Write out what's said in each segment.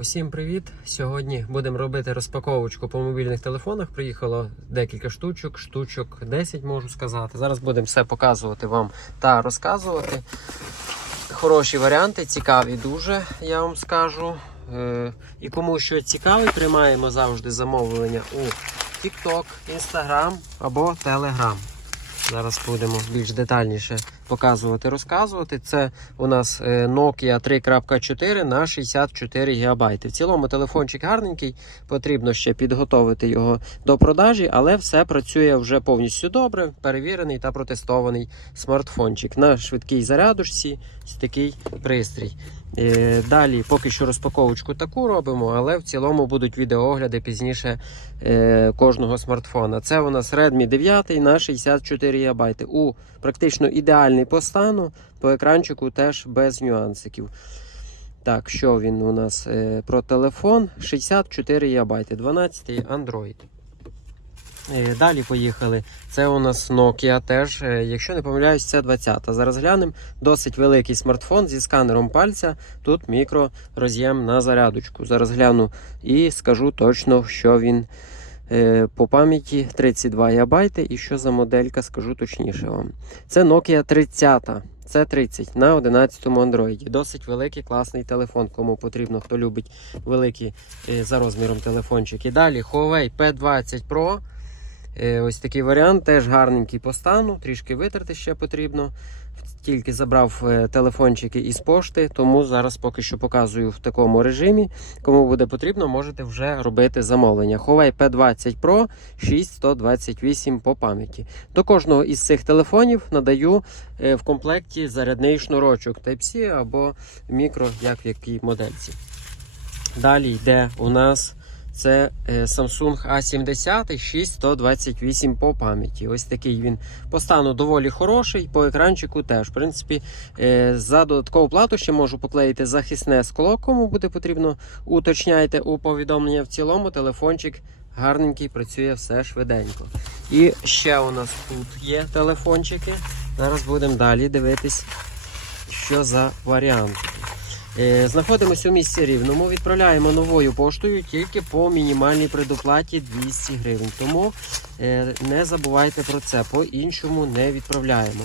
Усім привіт! Сьогодні будемо робити розпаковочку по мобільних телефонах. Приїхало декілька штучок, штучок 10 можу сказати. Зараз будемо все показувати вам та розказувати. Хороші варіанти, цікаві дуже, я вам скажу. Е, І кому що цікавить, приймаємо завжди замовлення у TikTok, Instagram або Telegram. Зараз будемо більш детальніше показувати, розказувати. Це у нас е, Nokia 3.4 на 64 ГБ. В цілому телефончик гарненький, потрібно ще підготовити його до продажі, але все працює вже повністю добре, перевірений та протестований смартфончик. На швидкій зарядочці такий пристрій. Е, Далі поки що розпаковочку таку робимо, але в цілому будуть відеоогляди пізніше е, кожного смартфона. Це у нас Redmi 9 на 64 ГБ. У практично ідеальний по стану, по екранчику теж без нюансиків. Так, що він у нас е, про телефон? 64 ГБ, 12 Android. Е, Далі поїхали. Це у нас Nokia теж. е, Якщо не помиляюсь, це 20. Зараз глянемо. Досить великий смартфон зі сканером пальця. Тут мікророз'єм на зарядочку. Зараз гляну і скажу точно, що він по пам'яті 32 ГБ. І що за моделька, скажу точніше вам. Це Nokia 30. Це 30 на 11 Android. Досить великий, класний телефон. Кому потрібно, хто любить великі е, за розміром телефончики. Далі Huawei P20 Pro. Е, Ось такий варіант, теж гарненький по стану, трішки витерти ще потрібно. Тільки забрав е, телефончики із пошти, тому зараз поки що показую в такому режимі. Кому буде потрібно, можете вже робити замовлення. Huawei P20 Pro 6128 по пам'яті. До кожного із цих телефонів надаю е, в комплекті зарядний шнурочок Type-C або мікро, як в якій модельці. Далі йде у нас це е, Samsung A70 6128 по пам'яті. Ось такий він по стану доволі хороший, по екранчику теж. В принципі, е, за додаткову плату ще можу поклеїти захисне скло, кому буде потрібно, уточняйте у повідомлення. В цілому телефончик гарненький, працює все швиденько. І ще у нас тут є телефончики. Зараз будемо далі дивитись, що за варіанти. Е, Знаходимося у місці рівному. Відправляємо новою поштою тільки по мінімальній предоплаті 200 гривень. Тому е, не забувайте про це. По іншому не відправляємо.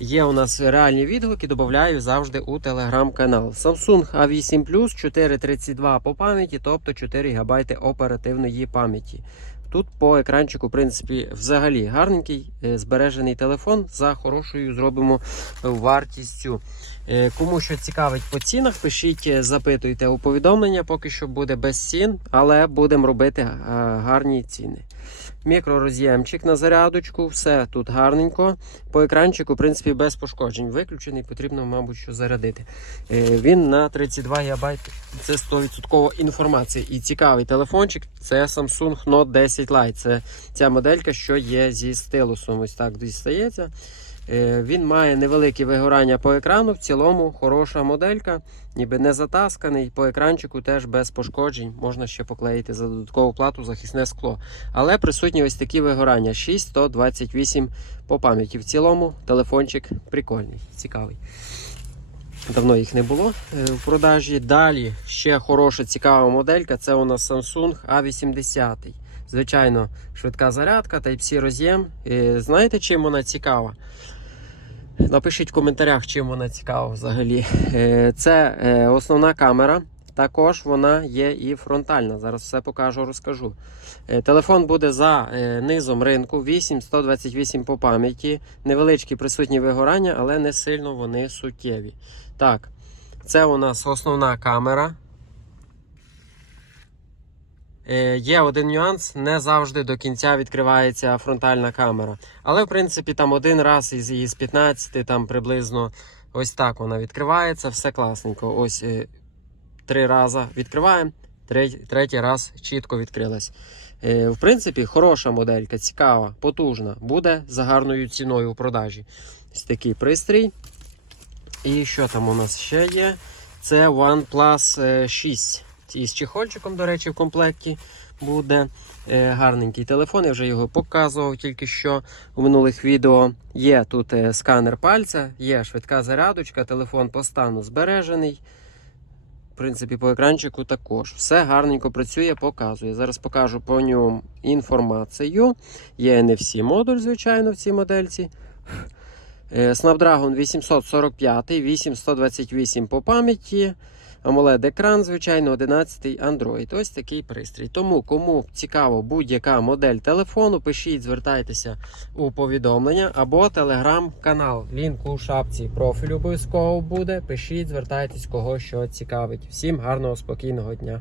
Є у нас реальні відгуки, додаю завжди у телеграм-канал. Samsung A8 Plus 432 по пам'яті, тобто 4 ГБ оперативної пам'яті. Тут по екранчику, в принципі, взагалі гарненький е, збережений телефон за хорошою зробимо е, вартістю. Е, Кому що цікавить по цінах, пишіть, запитуйте у повідомлення, поки що буде без цін, але будемо робити гарні ціни. Мікророз'ємчик на зарядочку, все тут гарненько. По екранчику, в принципі, без пошкоджень. Виключений, потрібно, мабуть, що зарядити. Е, Він на 32 ГБ. Це 100% інформація. І цікавий телефончик це Samsung Note 10 Lite. Це ця моделька, що є зі стилусом. Ось так дістається. Е, Він має невелике вигорання по екрану. В цілому хороша моделька, ніби не затасканий. По екранчику теж без пошкоджень. Можна ще поклеїти за додаткову плату захисне скло. Але присутні ось такі вигорання: 6128 по пам'яті. В цілому телефончик прикольний, цікавий. Давно їх не було е, в продажі. Далі ще хороша цікава моделька. Це у нас Samsung A80. Звичайно, швидка зарядка, Type-C роз'єм. Е, Знаєте, чим вона цікава? Напишіть в коментарях, чим вона цікава взагалі. Е, Це е, основна камера. Також вона є і фронтальна. Зараз все покажу, розкажу. Е, Телефон буде за низом ринку 8128 по пам'яті. Невеличкі присутні вигорання, але не сильно вони суттєві. Так, це у нас основна камера. Е, Є один нюанс, не завжди до кінця відкривається фронтальна камера. Але, в принципі, там один раз із, із 15, там приблизно ось так вона відкривається, все класненько. Ось е, три рази відкриваємо, третій, третій раз чітко відкрилась. Е, В принципі, хороша моделька, цікава, потужна, буде за гарною ціною у продажі. Ось такий пристрій. І що там у нас ще є? Це OnePlus е, 6. Із чехольчиком, до речі, в комплекті буде е, гарненький телефон. Я вже його показував тільки що у минулих відео. Є тут е, сканер пальця, є швидка зарядочка, телефон по стану збережений. В принципі, по екранчику також. Все гарненько працює, показує. Зараз покажу по ньому інформацію. Є NFC модуль, звичайно, в цій модельці. Е, Snapdragon 845, 8128 по пам'яті. AMOLED екран, звичайно, 11 Android. Ось такий пристрій. Тому, кому цікаво будь-яка модель телефону, пишіть, звертайтеся у повідомлення або телеграм-канал. Лінк у шапці профілю обов'язково буде. Пишіть, звертайтесь, кого що цікавить. Всім гарного, спокійного дня.